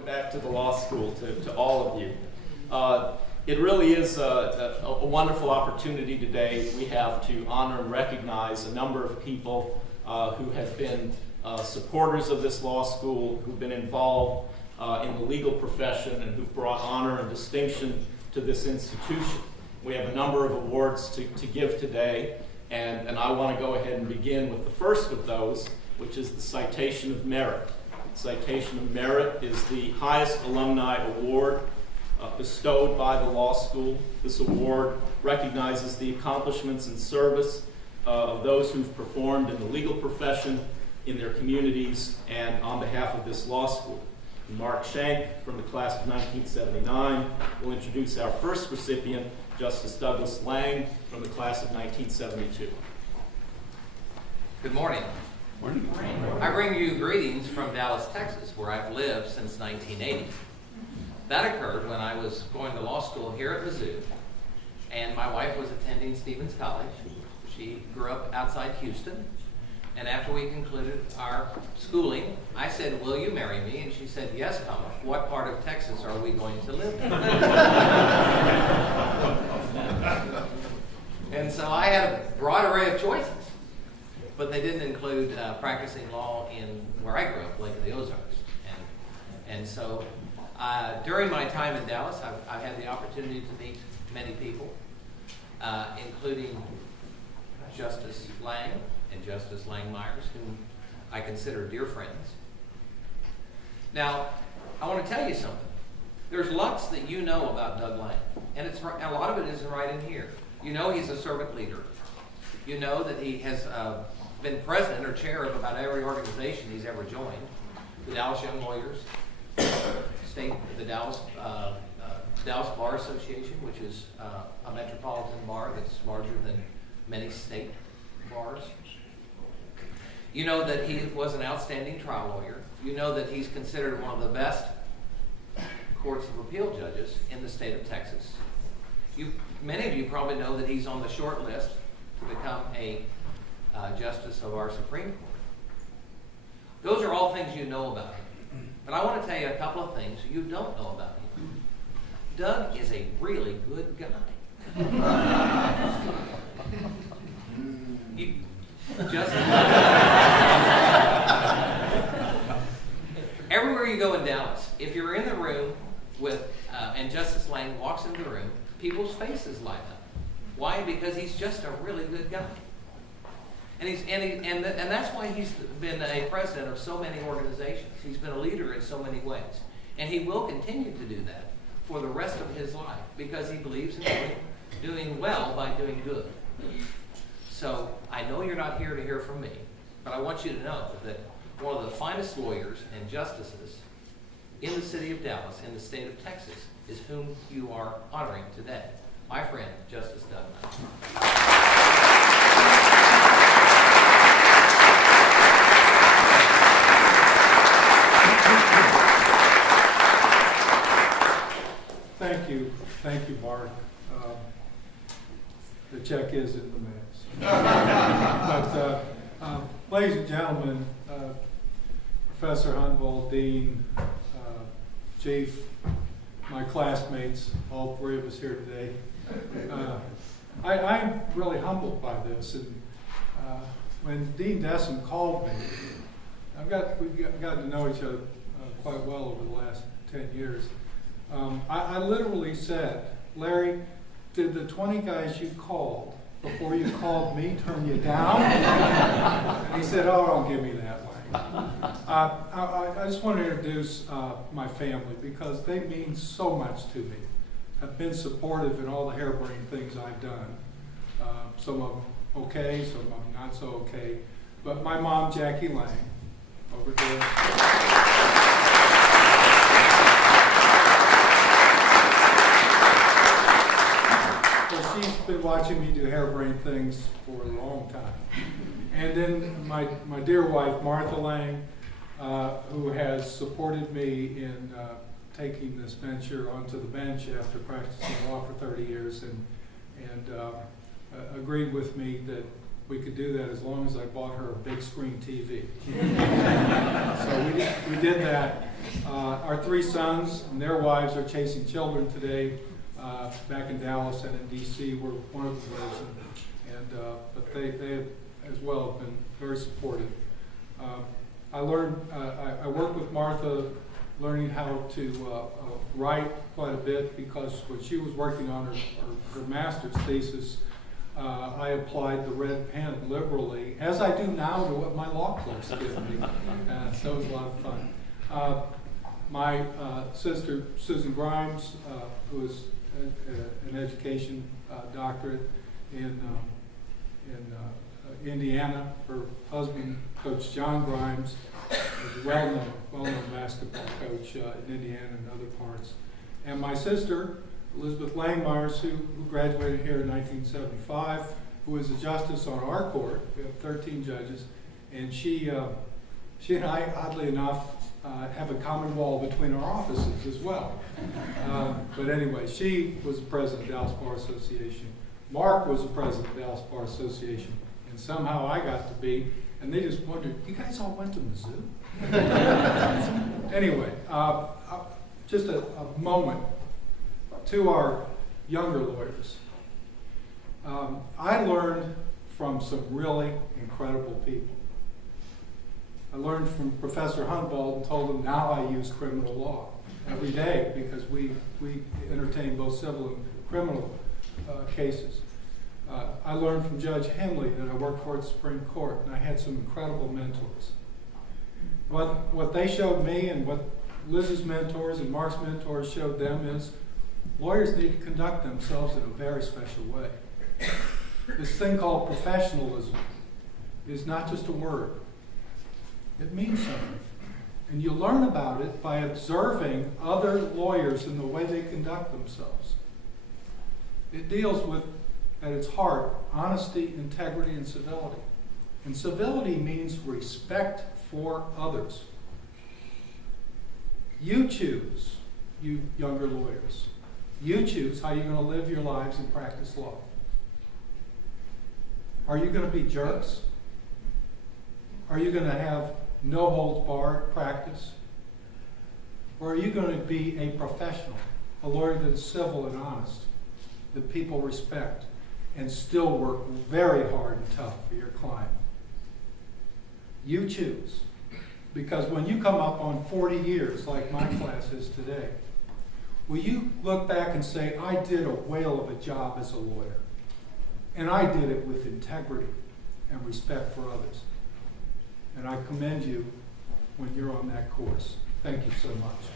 welcome back to the law school to all of you. It really is a wonderful opportunity today. We have to honor and recognize a number of people who have been supporters of this law school, who've been involved in the legal profession, and who've brought honor and distinction to this institution. We have a number of awards to give today, and I want to go ahead and begin with the first of those, which is the Citation of Merit. Citation of Merit is the highest alumni award bestowed by the law school. This award recognizes the accomplishments and service of those who've performed in the legal profession, in their communities, and on behalf of this law school. Mark Shank from the class of 1979 will introduce our first recipient, Justice Douglas Lang from the class of 1972. Good morning. Morning. I bring you greetings from Dallas, Texas, where I've lived since 1980. That occurred when I was going to law school here at Mizzou, and my wife was attending Stevens College. She grew up outside Houston, and after we concluded our schooling, I said, "Will you marry me?" And she said, "Yes, Thomas. What part of Texas are we going to live in?" And so I had a broad array of choices, but they didn't include practicing law in where I grew up, Lake of the Ozarks. And so during my time in Dallas, I've had the opportunity to meet many people, including Justice Lang and Justice Lang-Myers, whom I consider dear friends. Now, I want to tell you something. There's lots that you know about Doug Lang, and a lot of it isn't right in here. You know he's a servant leader. You know that he has been president or chair of about every organization he's ever joined. The Dallas Young Lawyers, the Dallas Bar Association, which is a metropolitan bar that's larger than many state bars. You know that he was an outstanding trial lawyer. You know that he's considered one of the best courts of appeal judges in the state of Texas. Many of you probably know that he's on the short list to become a justice of our Supreme Court. Those are all things you know about him. But I want to tell you a couple of things you don't know about him. Doug is a really good guy. Everywhere you go in Dallas, if you're in the room with, and Justice Lang walks into the room, people's faces light up. Why? Because he's just a really good guy. And that's why he's been a president of so many organizations. He's been a leader in so many ways. And he will continue to do that for the rest of his life because he believes in doing well by doing good. So I know you're not here to hear from me, but I want you to know that one of the finest lawyers and justices in the city of Dallas, in the state of Texas, is whom you are honoring today. My friend, Justice Doug Lang. Thank you, Mark. The check is in the mail. But, ladies and gentlemen, Professor Hunvold, Dean, Chief, my classmates, all three of us here today, I'm really humbled by this. And when Dean Dessem called me, we've gotten to know each other quite well over the last 10 years. I literally said, "Larry, did the 20 guys you called before you called me turn you down?" And he said, "Oh, don't give me that way." I just want to introduce my family because they mean so much to me. Have been supportive in all the harebrained things I've done. Some of them okay, some of them not so okay. But my mom, Jackie Lang, over there. She's been watching me do harebrained things for a long time. And then my dear wife, Martha Lang, who has supported me in taking this venture onto the bench after practicing law for 30 years and agreed with me that we could do that as long as I bought her a big screen TV. So we did that. Our 3 sons and their wives are chasing children today. Back in Dallas and in D.C. where one of them lives, but they have, as well, have been very supportive. I worked with Martha learning how to write quite a bit, because when she was working on her master's thesis, I applied the red pen liberally, as I do now, to what my law clerks give me. So it was a lot of fun. My sister, Susan Grimes, who is an education doctorate in Indiana. Her husband, Coach John Grimes, is a well-known basketball coach in Indiana and other parts. And my sister, Elizabeth Langmeyers, who graduated here in 1975, who is a justice on our court. We have 13 judges, and she and I, oddly enough, have a common wall between our offices as well. But anyway, she was the president of the Dallas Bar Association. Mark was the president of the Dallas Bar Association, and somehow I got to be, and they just wondered, you guys all went to Mizzou? Anyway, just a moment to our younger lawyers. I learned from some really incredible people. I learned from Professor Hunwald and told him now I use criminal law every day, because we entertain both civil and criminal cases. I learned from Judge Henley that I worked for at the Supreme Court, and I had some incredible mentors. What they showed me, and what Liz's mentors and Mark's mentors showed them, is lawyers need to conduct themselves in a very special way. This thing called professionalism is not just a word. It means something. And you learn about it by observing other lawyers and the way they conduct themselves. It deals with, at its heart, honesty, integrity, and civility. And civility means respect for others. You choose, you younger lawyers, you choose how you're going to live your lives and practice law. Are you going to be jerks? Are you going to have no holds barred practice? Or are you going to be a professional, a lawyer that is civil and honest, that people respect, and still work very hard and tough for your client? You choose. Because when you come up on 40 years, like my class is today, will you look back and say, I did a whale of a job as a lawyer, and I did it with integrity and respect for others? And I commend you when you're on that course. Thank you so much.